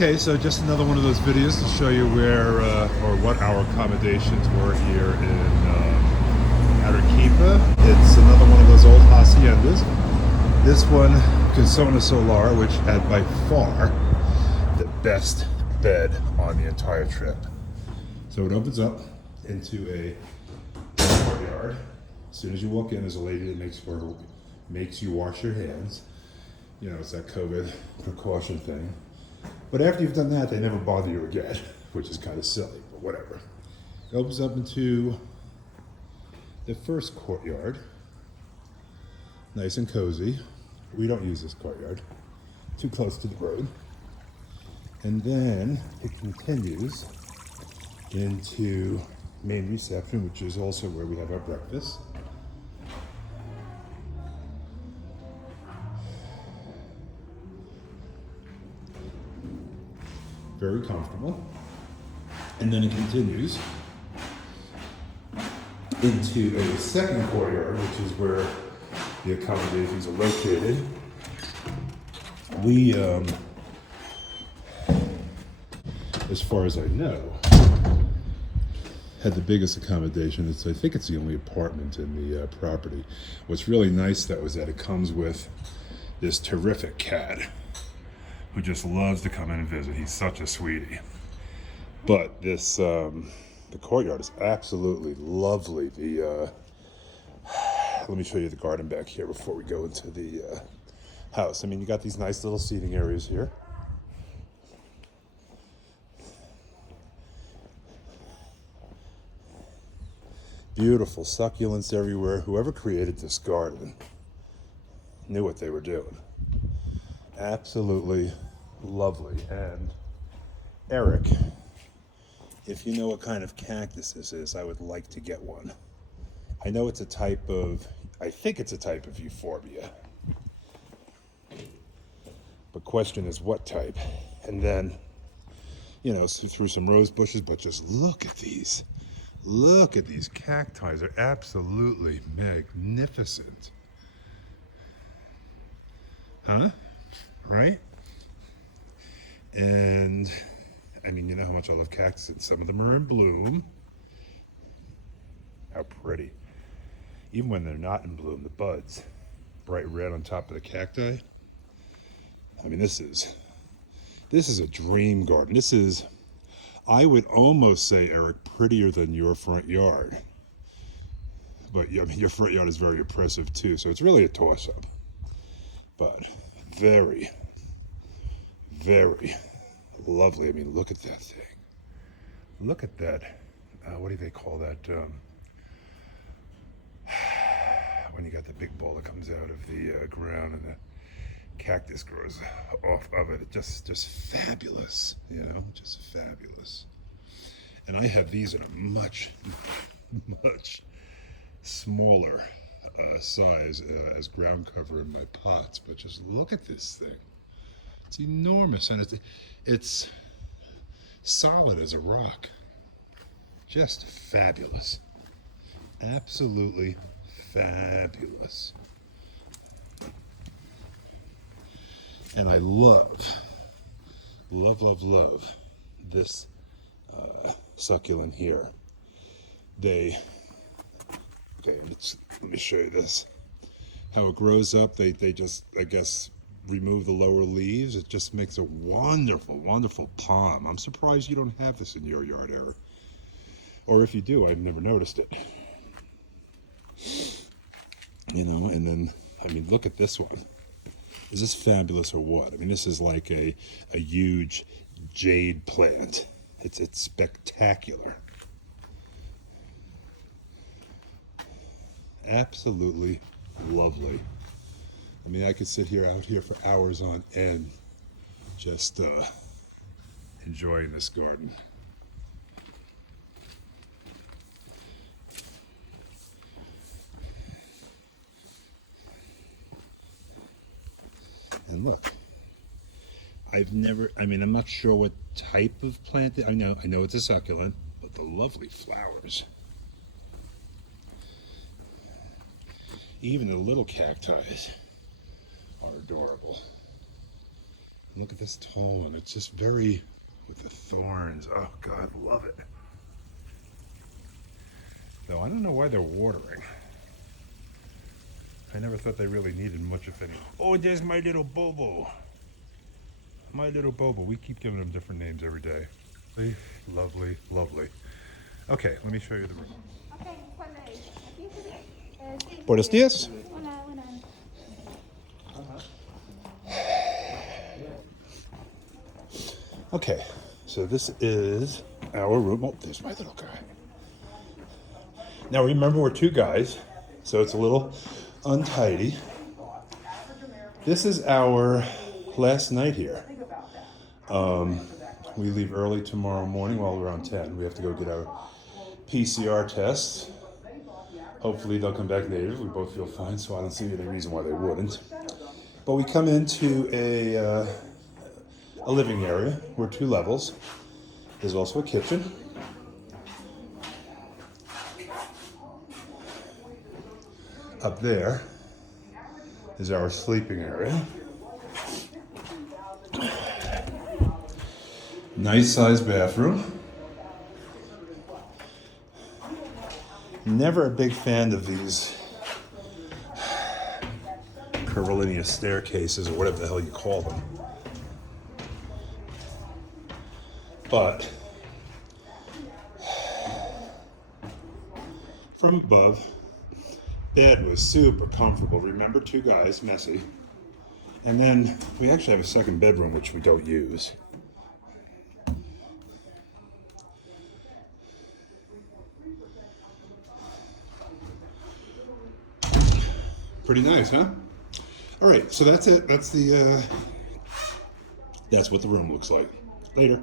Okay, so just another one of those videos to show you where or what our accommodations were here in Arequipa. It's another one of those old haciendas. This one, Casona Solar, which had by far the best bed on the entire trip. So it opens up into a courtyard. As soon as you walk in, there's a lady that makes you wash your hands. You know, it's that COVID precaution thing. But after you've done that, they never bother you again, which is kind of silly, but whatever. It opens up into the first courtyard. Nice and cozy. We don't use this courtyard. Too close to the road. And then it continues into main reception, which is also where we have our breakfast. Very comfortable. And then it continues into a second courtyard, which is where the accommodations are located. We, as far as I know, had the biggest accommodation. I think it's the only apartment in the property. What's really nice, though, is that it comes with this terrific cat who just loves to come in and visit. He's such a sweetie. But this, the courtyard is absolutely lovely. Let me show you the garden back here before we go into the house. I mean, you got these nice little seating areas here. Beautiful succulents everywhere. Whoever created this garden knew what they were doing. Absolutely lovely. And Eric, if you know what kind of cactus this is, I would like to get one. I know it's a type of, I think it's a type of euphorbia. But question is what type? And then, you know, through some rose bushes, but just look at these. Look at these cacti. They're absolutely magnificent. Huh? Right? And I mean, you know how much I love cactus, and some of them are in bloom. How pretty. Even when they're not in bloom, the buds, bright red on top of the cacti. I mean, this is a dream garden. This is, I would almost say, Eric, prettier than your front yard. But I mean, your front yard is very impressive too, so it's really a toss-up. But very, very lovely. I mean, look at that thing. Look at that. What do they call that? When you got the big ball that comes out of the ground and the cactus grows off of it. Just fabulous, you know, just fabulous. And I have these in a much, much smaller size as ground cover in my pots. But just look at this thing. It's enormous, and it's solid as a rock. Just fabulous. Absolutely fabulous. And I love this succulent here. Okay, let me show you this. How it grows up, they just, I guess, remove the lower leaves. It just makes a wonderful, wonderful palm. I'm surprised you don't have this in your yard, Eric. Or if you do, I've never noticed it. You know, and then, I mean, look at this one. Is this fabulous or what? I mean, this is like a huge jade plant. It's spectacular. Absolutely lovely. I mean, I could sit out here for hours on end, just enjoying this garden. And look, I'm not sure what type of plant, I know it's a succulent, but the lovely flowers. Even the little cacti are adorable. Look at this tall one. It's just very, with the thorns. Oh God, love it. Though I don't know why they're watering. I never thought they really needed much of any. Oh, there's my little Bobo. My little Bobo. We keep giving them different names every day. Lovely, lovely, lovely. Okay, let me show you the room. Buenos dias. Hola, hola. Okay, so this is our room. Oh, there's my little guy. Now remember, we're two guys, so it's a little untidy. This is our last night here. We leave early tomorrow morning, well, around 10. We have to go get our PCR tests. Hopefully they'll come back negative. We both feel fine, so I don't see any reason why they wouldn't. But we come into a living area. We're 2 levels. There's also a kitchen. Up there is our sleeping area. Nice sized bathroom. Never a big fan of these curvilinear staircases or whatever the hell you call them. But from above, bed was super comfortable. Remember, 2 guys, messy. And then we actually have a second bedroom, which we don't use. Pretty nice, huh? All right, so that's it. That's what the room looks like. Later.